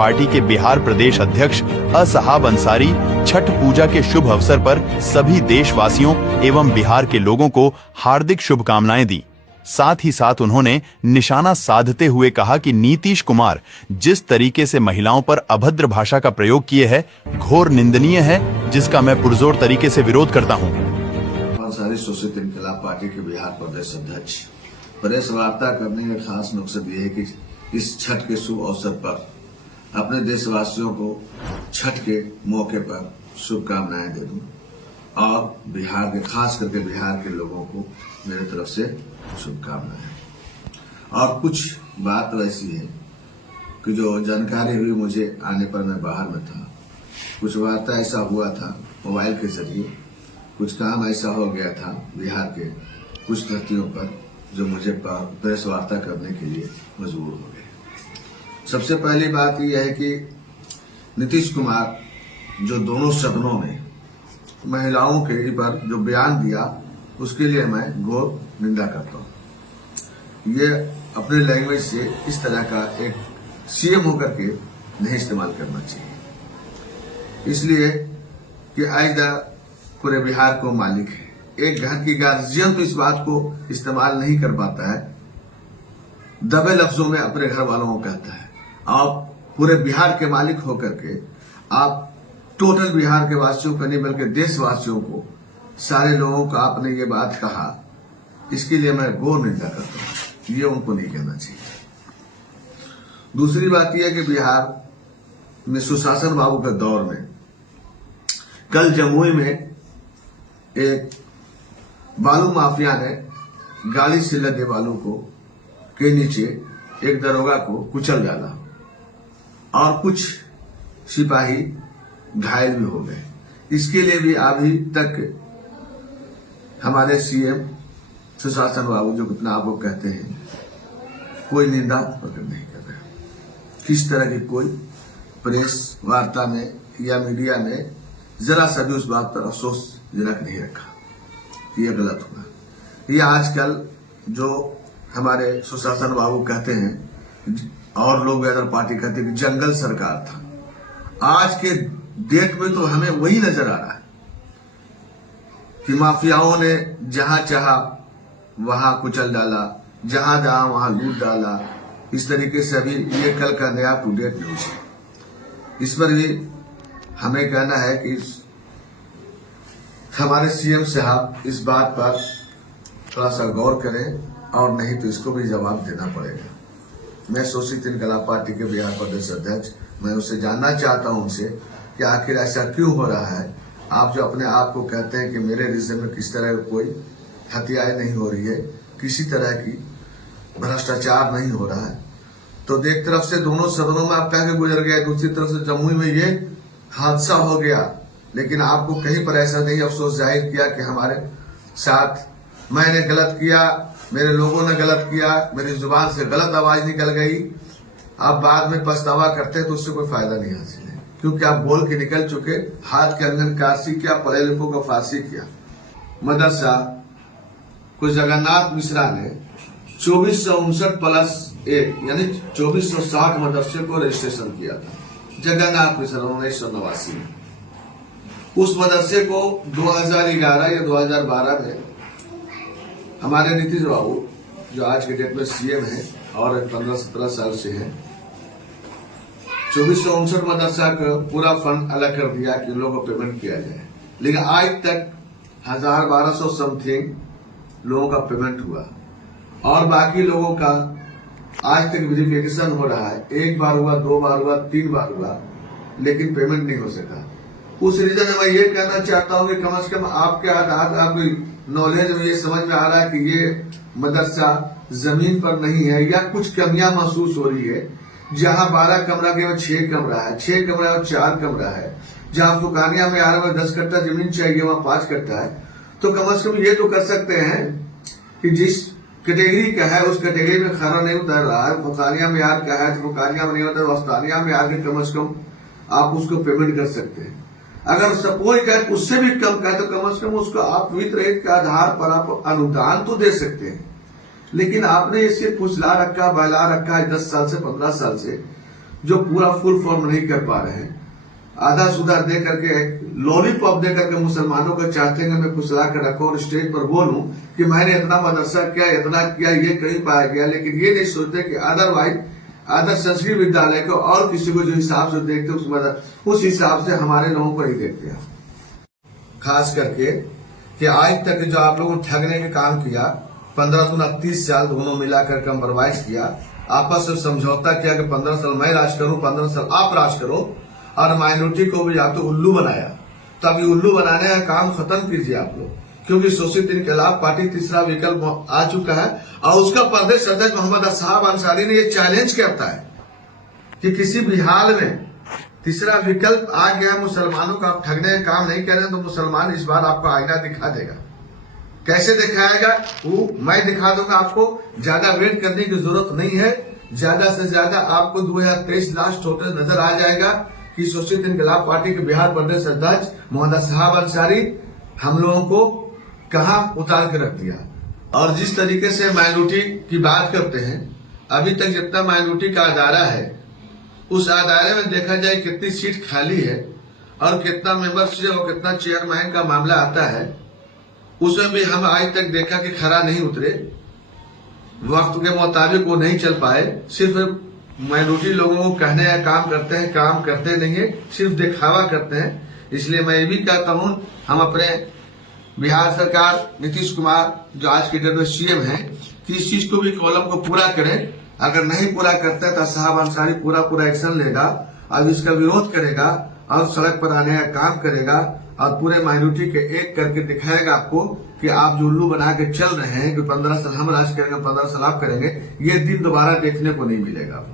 Party के बिहार प्रदेश अध्यक्ष असहाब अंसारी छठ पूजा के शुभ अवसर पर सभी देशवासियों एवं बिहार के लोगों को हार्दिक शुभकामनाएं दी। साथ ही साथ उन्होंने निशाना साधते हुए कहा कि नीतीश कुमार जिस तरीके से महिलाओं पर अभद्र भाषा का प्रयोग किए है, घोर निंदनीय है, जिसका मैं पुरजोर तरीके से विरोध करता हूं। अंसारी शोषित इनकलाब पार्टी के बिहार प्रदेश अध्यक्ष प्रेस वार्ता करने का खास मकसद ये है कि इस छठ के शुभ अवसर पर अपने देशवासियों को छठ के मौके पर शुभकामनाएं दे दूं और बिहार के, खास करके बिहार के लोगों को मेरे तरफ से शुभकामनाएं। और कुछ बात वैसी है कि जो जानकारी हुई मुझे आने पर, मैं बाहर में था, कुछ वार्ता ऐसा हुआ था मोबाइल के जरिए, कुछ काम ऐसा हो गया था बिहार के कुछ व्यक्तियों पर जो मुझे प्रेस वार्ता करने के लिए मजबूर हो गए। सबसे पहली बात यह है कि नीतीश कुमार जो दोनों सदनों में महिलाओं के पर जो बयान दिया, उसके लिए मैं घोर निंदा करता हूं। ये अपने लैंग्वेज से इस तरह का एक सीएम होकर के नहीं इस्तेमाल करना चाहिए, इसलिए कि आज पूरे बिहार को मालिक है। एक घर की गार्जियन तो इस बात को इस्तेमाल नहीं कर पाता है, दबे लफ्जों में अपने घर वालों को कहता है। आप पूरे बिहार के मालिक होकर के आप टोटल बिहार के वासियों को नहीं बल्कि देशवासियों को, सारे लोगों को आपने ये बात कहा, इसके लिए मैं घोर निंदा करता हूं। ये उनको नहीं कहना चाहिए। दूसरी बात यह है कि बिहार में सुशासन बाबू के दौर में कल जमुई में एक बालू माफिया ने गाड़ी से लदे बालू को के नीचे एक दरोगा को कुचल डाला और कुछ सिपाही घायल भी हो गए। इसके लिए भी अभी तक हमारे सीएम सुशासन बाबू, जो कितना आपको कहते हैं, कोई निंदा प्रकट नहीं कर रहे। किस तरह की कोई प्रेस वार्ता में या मीडिया ने जरा सा भी उस बात पर अफसोसजनक नहीं रखा। ये गलत हुआ। ये आजकल जो हमारे सुशासन बाबू कहते हैं और लोग अदर पार्टी कहते हैं कि जंगल सरकार था, आज के डेट में तो हमें वही नजर आ रहा है कि माफियाओं ने जहां चाहा वहां कुचल डाला, जहां जहां वहां लूट डाला। इस तरीके से अभी ये कल का नया टू डेट न्यूज है। इस पर भी हमें कहना है कि हमारे सीएम साहब इस बात पर थोड़ा सा गौर करें और नहीं तो इसको भी जवाब देना पड़ेगा। मैं शोषित इनकलाब पार्टी के बिहार प्रदेश अध्यक्ष, मैं उससे जानना चाहता हूं उनसे कि आखिर ऐसा क्यों हो रहा है। आप जो अपने आप को कहते हैं कि मेरे रीजन में किस तरह कोई हत्याएं नहीं हो रही है, किसी तरह की भ्रष्टाचार नहीं हो रहा है, तो एक तरफ से दोनों सदनों में आप कह के गुजर गए, दूसरी तरफ से जमुई में ये हादसा हो गया, लेकिन आपको कहीं पर ऐसा नहीं अफसोस जाहिर किया कि हमारे साथ मैंने गलत किया, मेरे लोगों ने गलत किया, मेरी जुबान से गलत आवाज निकल गई। आप बाद में पछतावा करते तो उससे कोई फायदा नहीं हासिल है, क्योंककि आप बोल के निकल चुके, हाथ के अंगन काशी किया, पढ़े लिखों को फांसी किया। मदरसा को जगन्नाथ मिश्रा ने 2459+1 यानी 2460 मदरसे को रजिस्ट्रेशन किया था। जगन्नाथ मिश्रा 1989 में उस मदरसे को 2011 या 2012 में हमारे नीतीश बाबू, जो आज के डेट में सीएम है और 15-17 साल से है, 2459 मदरसा का पूरा फंड अलग कर दिया कि लोगों को पेमेंट किया जाए, लेकिन आज तक 1200 समथिंग लोगों का पेमेंट हुआ और बाकी लोगों का आज तक वेरिफिकेशन हो रहा है। एक बार हुआ, 2 बार हुआ, 3 बार हुआ, लेकिन पेमेंट नहीं हो सका। उस रीजन में मैं ये कहना चाहता हूं कि कम से कम आपके आधार, आपकी नॉलेज में ये समझ में आ रहा है कि ये मदरसा जमीन पर नहीं है या कुछ कमियां महसूस हो रही है। जहां 12 कमरा के 6 कमरा है, 6 कमरा और 4 कमरा है, जहां फुकानिया में आ रहा है 10 कट्टा जमीन चाहिए, वहां 5 कट्टा है, तो कम से कम ये तो कर सकते हैं कि जिस कैटेगरी का है उस कैटेगरी में खरा नहीं उतर रहा है, फुकानिया में यार का है तो फुकानिया में नहीं उतर, वस्तानिया में आगे कम से कम आप उसको पेमेंट कर सकते हैं। अगर सपोज कहे उससे भी कम कहे तो कम से कम उसको आप वित्त रेट के आधार पर आप अनुदान तो दे सकते हैं। लेकिन आपने इसे फुसला रखा, बहला रखा है 10 साल से 15 साल से, जो पूरा फुल फॉर्म नहीं कर पा रहे हैं, आधा सुधा दे करके लॉलीपॉप दे करके मुसलमानों को चाहते हैं मैं फुसला कर रखो और स्टेज पर बोलूं कि मैंने इतना मदरसा किया, इतना किया, ये कहीं पाया गया, लेकिन ये नहीं सोचते कि अदरवाइज आदर्श संस्कृत विद्यालय को और किसी को जो हिसाब से देखते उस हिसाब से हमारे लोगों को ही देखते हैं। खास करके कि आज तक जो आप लोगों ने ठगने का काम किया, 15-29 साल दोनों मिलाकर कंप्रोमाइज किया, आपस में समझौता किया कि 15 साल मैं राज करूं, 15 साल आप राज करो, और माइनॉरिटी को भी या तो उल्लू बनाया। तो अभी उल्लू बनाने का काम खत्म कीजिए आप लोग, क्योंकि शोषित इनकलाब पार्टी तीसरा विकल्प आ चुका है और उसका प्रदेश अध्यक्ष मोहम्मद असहाब अंसारी ने ये चैलेंज करता है कि किसी भी हाल में तीसरा विकल्प आ गया, मुसलमानों का आप ठगने का काम नहीं कर रहे तो मुसलमान इस बार आपको आईना दिखा देगा। कैसे दिखाएगा वो मैं दिखा दूंगा आपको। ज्यादा वेट करने की जरूरत नहीं है, ज्यादा से ज्यादा आपको 2023 लास्ट टोटल नजर आ जाएगा कि शोषित इनकलाब पार्टी के बिहार प्रदेश अध्यक्ष मोहम्मद असहाब अंसारी हम लोगों को कहां उतार के रख दिया। और जिस तरीके से माइनॉरिटी की बात करते हैं, अभी तक जितना माइनॉरिटी का अदारा है उस अदारे में देखा जाए कितनी सीट खाली है और कितना मेंबरशिप और कितना चेयरमैन का मामला आता है, उसमें भी हम आज तक देखा कि खरा नहीं उतरे, वक्त के मुताबिक वो नहीं चल पाए। सिर्फ माइनॉरिटी लोगों को कहने का काम करते हैं, काम करते नहीं है, सिर्फ दिखावा करते हैं। इसलिए मैं ये भी कहता हूं हम अपने बिहार सरकार नीतीश कुमार जो आज के डेट में सीएम है कि इस चीज को भी कॉलम को पूरा करें। अगर नहीं पूरा करते तो साहब अंसारी पूरा एक्शन लेगा और इसका विरोध करेगा और सड़क पर आने का काम करेगा और पूरे माइनॉरिटी के एक करके दिखाएगा आपको कि आप जो उल्लू बना के चल रहे हैं कि 15 साल हम राज करेंगे, 15 साल आप करेंगे, ये दिन दोबारा देखने को नहीं मिलेगा।